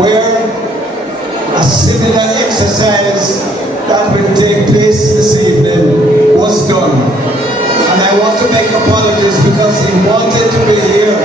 where a similar exercise that will take place this evening was done. And I want to make apologies because he wanted to be here.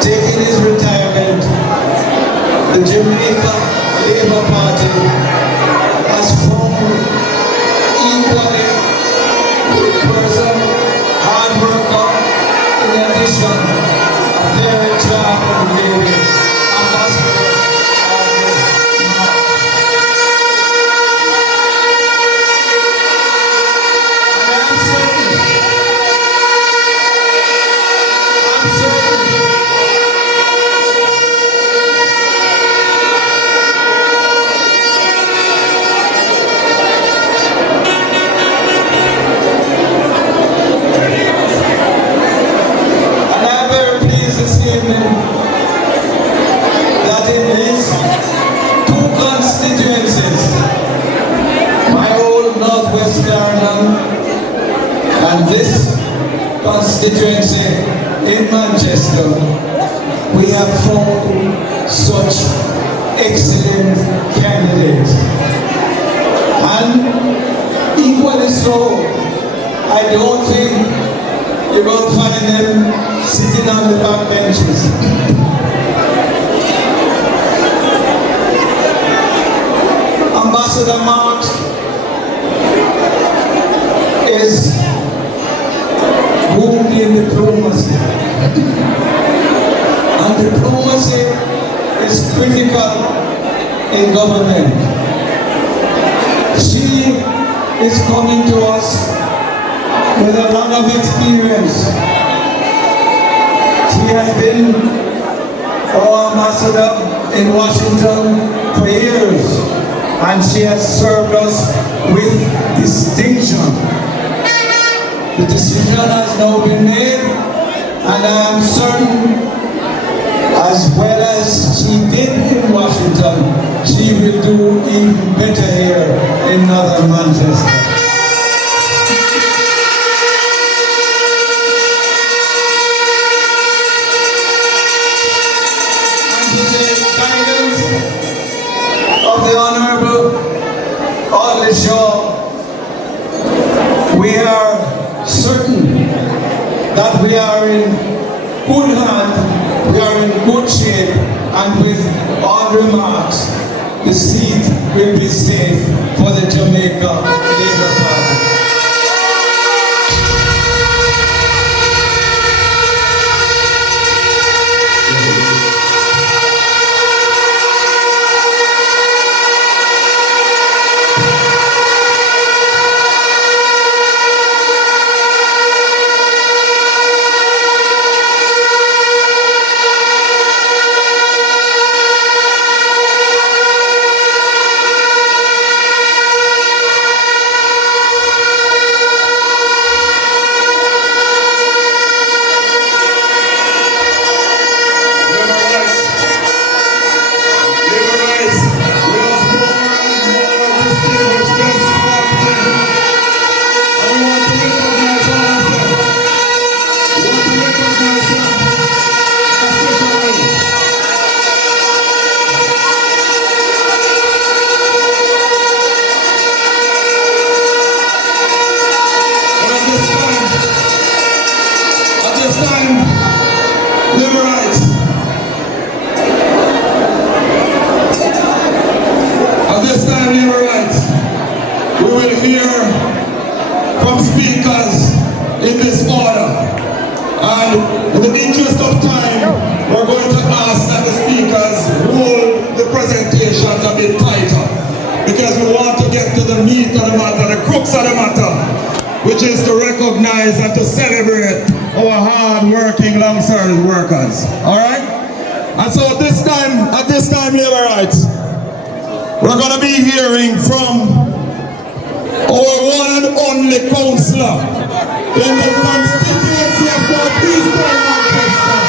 Taking his retirement, the Jamaica Labour Party has found equally good person, hard worker, in addition, a very charming lady, ambassador of the North. And I'm certain that in his two constituencies, my old Northwest Clarendon and this constituency in Manchester, we have found such excellent candidates. And equally so, I don't think you're going to find them sitting on the back benches. Ambassador Marks is wounded in diplomacy. And diplomacy is critical in government. She is coming to us with a lot of experience. She has been our ambassador in Washington for years, and she has served us with distinction. The decision has now been made, and I am certain, as well as she did in Washington, she will do even better here in Northern Manchester. Of the Honorable Audley Shaw, we are certain that we are in good hand, we are in good shape, and with all remarks, the seat will be safe for the Jamaica Labour Party. meat of the matter, the crux of the matter, which is to recognize and to celebrate our hard-working long-service workers. All right? And so at this time, labor rights, we're going to be hearing from our one and only councillor in the constituency of North Eastern Manchester.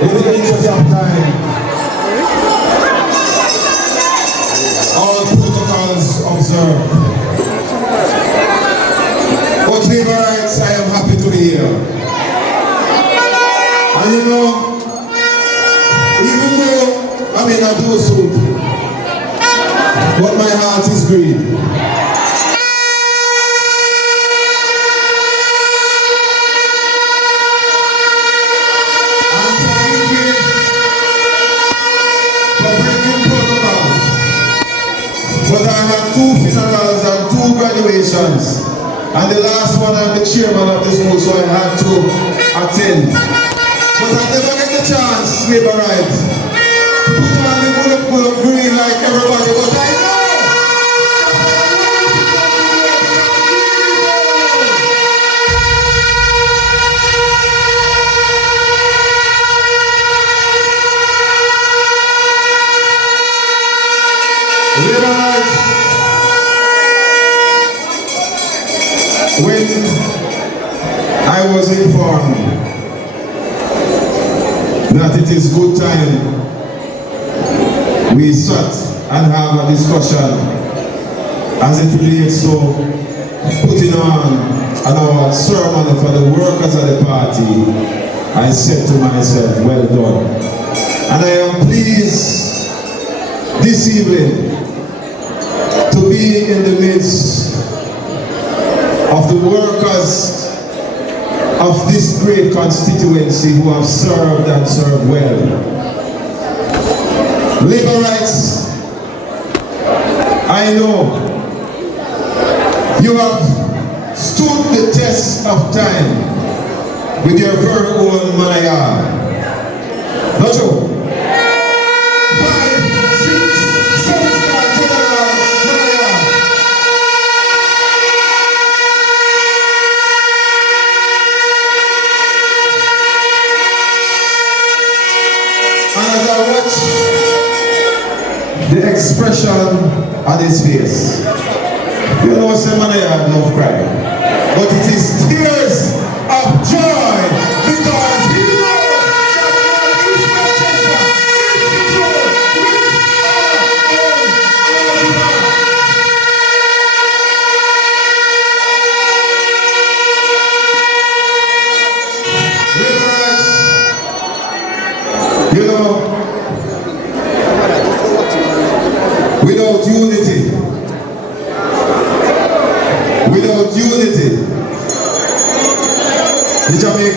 In the interest of time, all protocols observed. But labor rights, I am happy to be here. And you know, even though I'm in a blue suit, but my heart is green. But I had 2 funerals and 2 graduations, and the last one I'm the chairman of the school, so I had to attend. But I never get the chance, labor rights, to put on the bullet green like everybody, but I know! Labor rights, when I was informed that it is good time we sat and have a discussion as it relates to putting on our sermon for the workers of the party, I said to myself, well done. And I am pleased this evening to be in the midst of the workers of this great constituency who have served and served well. Labor rights, I know you have stood the test of time with your very own Manayar. Not true? The expression on his face, you know, somebody had no cry, but it is tears of joy because he knows that East Manchester is secure with you know, without unity,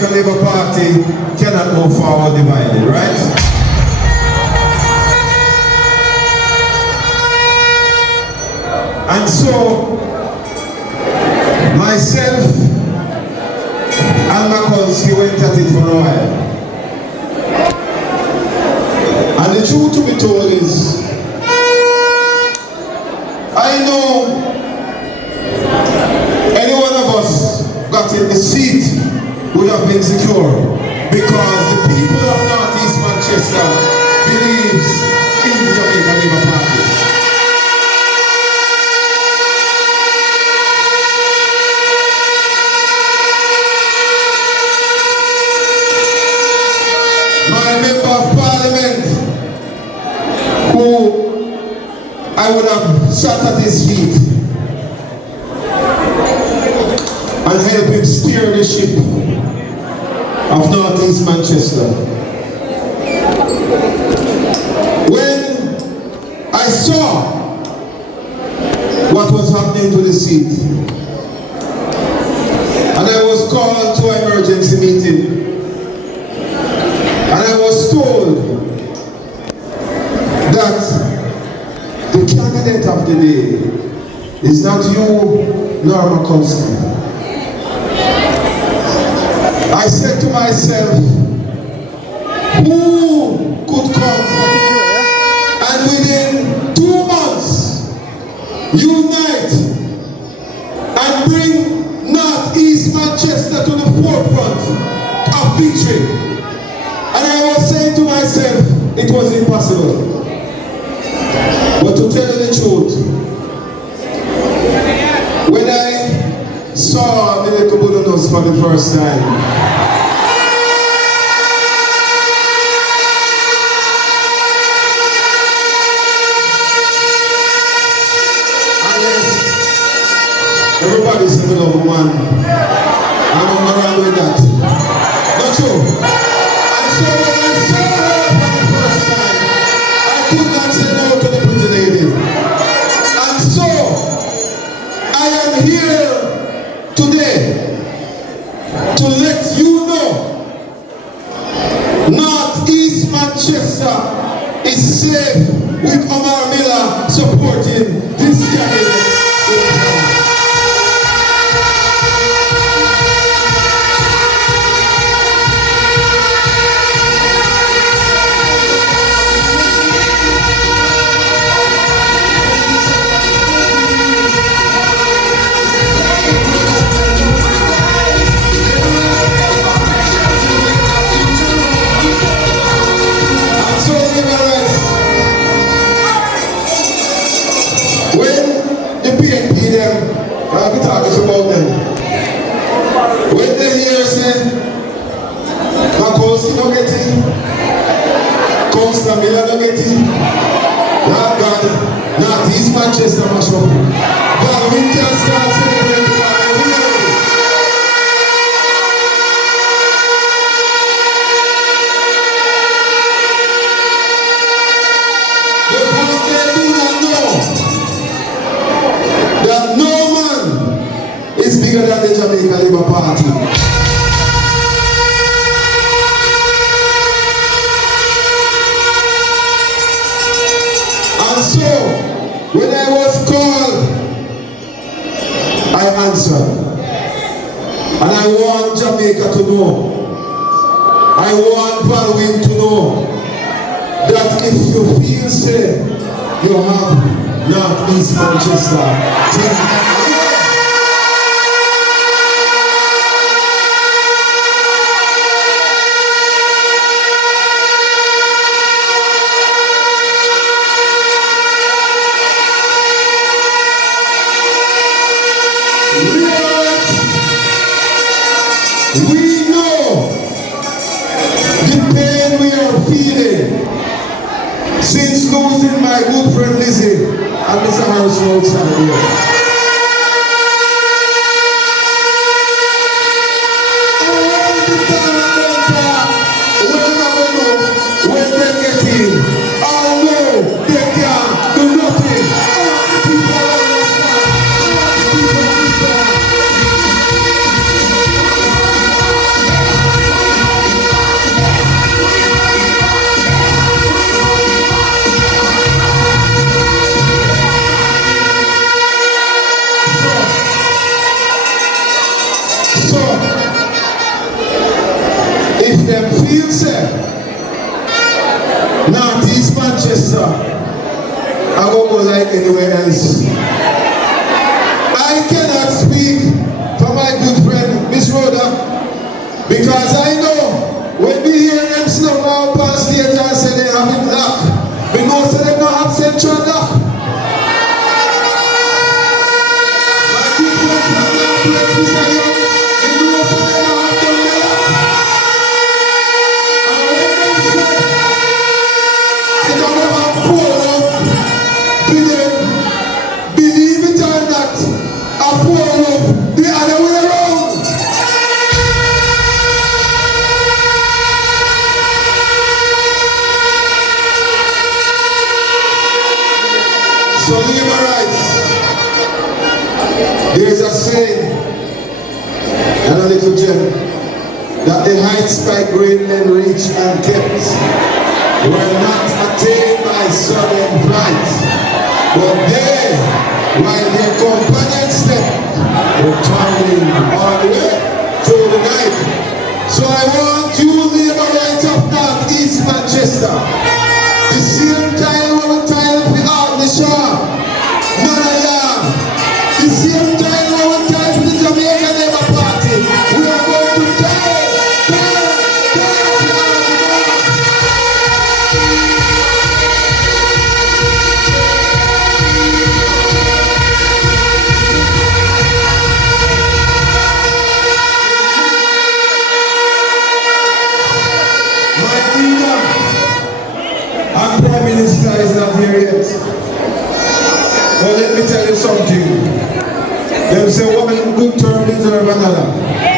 Jamaica Labour Party cannot move forward divided, right? And so, myself and Makulski went at it for a while. And the truth to be told is, I know any one of us got in the seat would have been secure because the people of North East Manchester believes in the Jamaica Labour Party. My member of parliament, who I would have sat at his feet and help him steer the ship of North East Manchester. When I saw what was happening to the seat, and I was called to an emergency meeting, and I was told that the candidate of the day is not you nor Makulski. I said to myself, who could come and within 2 months unite and bring North East Manchester to the forefront of victory? And I was saying to myself, it was impossible. But to tell you the truth, when I saw Mileko Budunos for the first time, everybody's in the middle of one. I'm not around with that. Not true. And so when I saw her for the first time, I could not say no to the pretty lady. And so, I am here today to let you know North East Manchester is safe with Omar Miller supporting this candidate. We talk about them. When they hear say, Makulski don't get it, Councillor Miller don't get it, Lord God, North East Manchester mash up. But we can start celebrating the bigger than the Jamaica Labour Party. And so, when I was called, I answered. And I want Jamaica to know, I want Baldwin to know, that if you feel say you have North East Manchester, we know the pain we are feeling since losing my good friend Lizzie and Mr. Harrison outside here. When they get in, I know they can do nothing. People understand. feel say Northeast Manchester I won't go like anywhere else. I cannot speak for my good friend Miss Rhoda because I know when we hear them slow out past stage and say they have it locked, we know say they don't have central lock. My good friend from that place, Mr. Young, we know say they don't have them lock. And when they say they don't have pull up, believe it or not, a pull up the other way around. So labor rights, there is a saying and a little gem that the heights by great men reach and kept were not attained by sudden flight, but they, while their companions stepped, were traveling all the way through the night. So I want you labor rights of Northeast Manchester, the same time when we time we out the shore, Manaya, the same time when we time the Jamaican Labour Party, we are going to die. My leader and Prime Minister is not here yet. But let me tell you something. Them say woman good term deserve another.